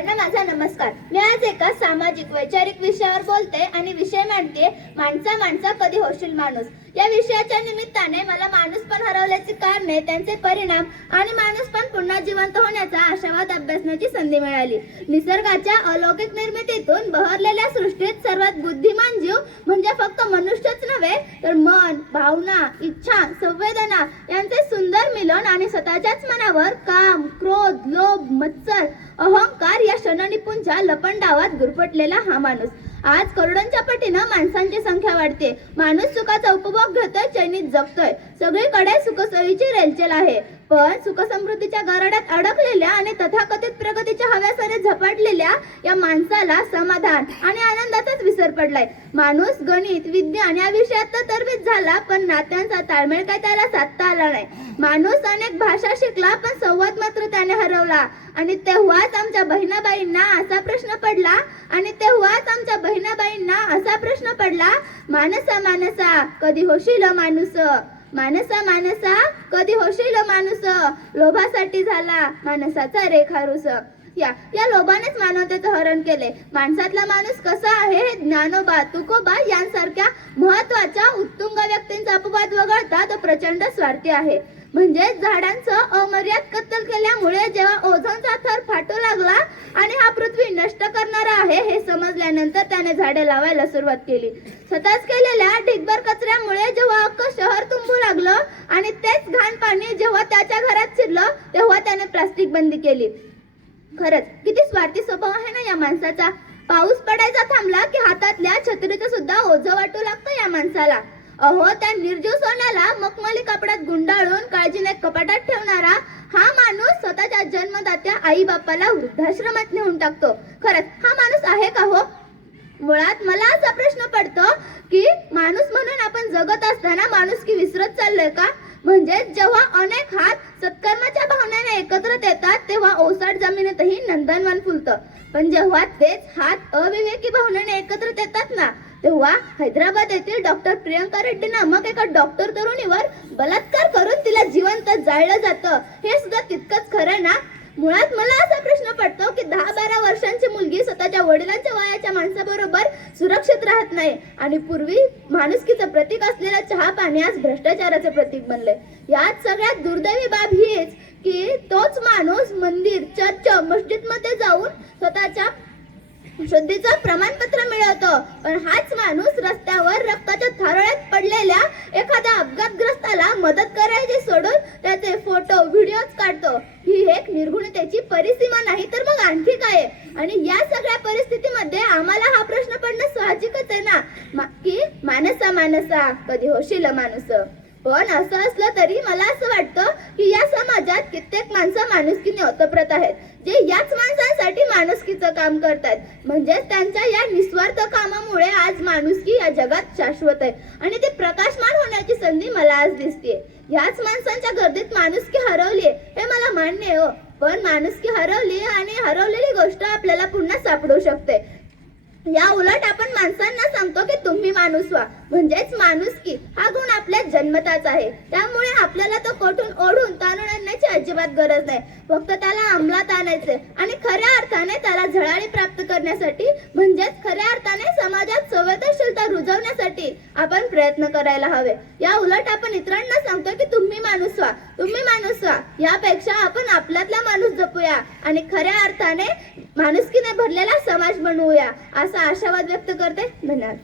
सर्वांना माझा नमस्कार. मी आज एका सामाजिक वैचारिक विषयावर बोलते आणि विषय मांडते माणसा माणसा कधी होशील माणूस. या विषयाच्या निमित्ताने मला माणूस पण हरवल्याची कारणे त्यांचे परिणाम आणि माणूस पण पुन्हा जिवंत होण्याचा आशावाद अभ्यासण्याची संधी मिळाली. निसर्गाच्या अलौकिक निर्मितीतून बहरलेल्या सृष्टीत सर्वात बुद्धिमान जीव म्हणजे फक्त मनुष्यच नव्हे तर मन भावना इच्छा संवेदना यांचे सुंदर मिलन आणि स्वतःच्याच मनावर काम क्रोध लोभ मत्सर अहंकार या क्षणनिपुंच्या लपंडावात गुरफटलेला हा माणूस. आज करोडांच्या पटीनं माणसांची संख्या वाढते. माणूस सुखाचा उपभोग घेतोय चैनीत जगतोय. सगळीकडे सुखसोयीची रेलचेल आहे. पण सुखसमृद्धीच्या गराड्यात अडकलेल्या आणि तथाकथित प्रगतीच्या हव्यासाने झपाटलेल्या या माणसाला समाधान आणि आनंदाचाच विसर पडलाय. माणूस गणित विज्ञान या विषयात तर तरबेज झाला पण नात्यांचा ताळमेळ काय त्याला साधता आला नाही. माणूस अनेक भाषा शिकला पण संवाद मात्र त्याने हरवला. आणि तेव्हाच आमच्या बहिणाबाईंना असा प्रश्न पडला आणि तेव्हाच आमच्या बहिणाबाईंना असा प्रश्न पडला मानसा मानसा कधी होशील माणूस? मानसा मानसा कधी होशील माणूस? लोभासाठी झाला माणसाचा रेखारुस. या या लोभानेच मानवतेचं हरण केले. माणसातला माणूस कसा आहे हे ज्ञानोबा तुकोबा यांसारख्या महत्त्वाच्या उत्तुंग व्यक्तींचा अपवाद वगळता तो प्रचंड स्वार्थी आहे. म्हणजे झाडांचं अमर्याद कत्तल केल्यामुळे जेव्हा ओझोनचा थर फाटू लागला आणि हा पृथ्वी नष्ट करणारा आहे हे समजल्यानंतर त्याने झाडे लावायला सुरुवात केली. स्वतःच केलेल्या ढिगभर कचऱ्यामुळे जेव्हा अख्खं शहर तुंबू लागलं आणि तेच घाण पाणी जेव्हा त्याच्या घरात शिरलं तेव्हा त्याने प्लास्टिक बंदी केली. खरंच किती स्वार्थी स्वभाव आहे ना या माणसाचा. पाऊस पडायचा थांबला की हातातल्या छत्रीचं सुद्धा ओझं वाटू लागतं या माणसाला. अहो त्या निर्जीव सोन्याला मखमली कपड्यात गुंडाळून काळजीने कपाटात ठेवणारा हा माणूस स्वतःच्या जन्मदात्या आई बापाला वृद्धाश्रमात नेऊन टाकतो. खरंच हा माणूस आहे का हो? मुळात मला असा प्रश्न पडतो की माणूस म्हणून आपण जगत असताना माणूस की विसरत चाललोय का? म्हणजे जेव्हा अनेक हात सत्कर्माच्या भावनेने एकत्रित येतात तेव्हा ओसाड जमिनीतही नंदनवन फुलतं. पण जेव्हा तेच हात अविवेकी भावनेने एकत्रित येतात ना तेव्हा हैदराबाद येथील डॉक्टर प्रियंका रेड्डी नामक एका डॉक्टर तरुणीवर बलात्कार करून तिला जिवंत जाळलं जातं. हे सुद्धा तितकंच खरं ना? मुळात मला असा प्रश्न पडतो की दहा बारा वर्षांची मुलगी स्वतःच्या वडिलांच्या वयाच्या माणसाबरोबर सुरक्षित राहत नाही आणि पूर्वी माणुसकीचं प्रतीक असलेला चहा पाणी आज भ्रष्टाचाराचं प्रतीक बनले यात सगळ्यात दुर्दैवी बाब हीच की तोच माणूस मंदिर चर्च मस्जिदमध्ये जाऊन स्वतःच्या शुद्धीचं प्रमाणपत्र मिळवतो. फोटो काढतो. ही एक निर्गुणतेची परिसीमा नाही तर मग आणखी काय आणि या सगळ्या परिस्थितीमध्ये आम्हाला हा प्रश्न पडणं साहजिकच आहे ना? मा- की मानसा मानसा कधी होशील माणूस. पण असं असलं तरी मला असं वाटतं की या समाजात कित्येक माणसं माणुसकीने ओतप्रत आहेत. जे याच माणसांसाठी माणुसकीचं काम करतात. म्हणजेच त्यांच्या या निस्वार्थ कामामुळे आज माणुसकी या जगात शाश्वत आहे. आणि ते प्रकाशमान होण्याची संधी मला आज दिसते याच माणसांच्या गर्दीत माणुसकी हरवली हे मला मान्य हो. पण माणुसकी हरवली आणि हरवलेली गोष्ट आपल्याला पुन्हा सापडू शकते. या उलट आपण माणसांना सांगतो माणूस व्हा. म्हणजेच माणुसकी हा गुण आपल्या जन्मताच आहे. त्यामुळे आपल्याला तो कोठून ओढून ताणून आणण्याची अजिबात गरज नाही. फक्त त्याला अंमलात आणायचे आणि खऱ्या अर्थाने त्याला झळाळी प्राप्त करण्यासाठी म्हणजेच खऱ्या अर्थाने समाजात संवेदनशीलता रुजवण्यासाठी आपण प्रयत्न करायला हवे. या उलट आपण इतरांना सांगतो की तुम्ही माणूस व्हा. तुम्ही माणूस व्हा. यापेक्षा आपण आपल्यातला माणूस जपूया आणि खऱ्या अर्थाने माणुसकीने भरलेला समाज बनवूया. असा आशावाद व्यक्त करते धन्यवाद.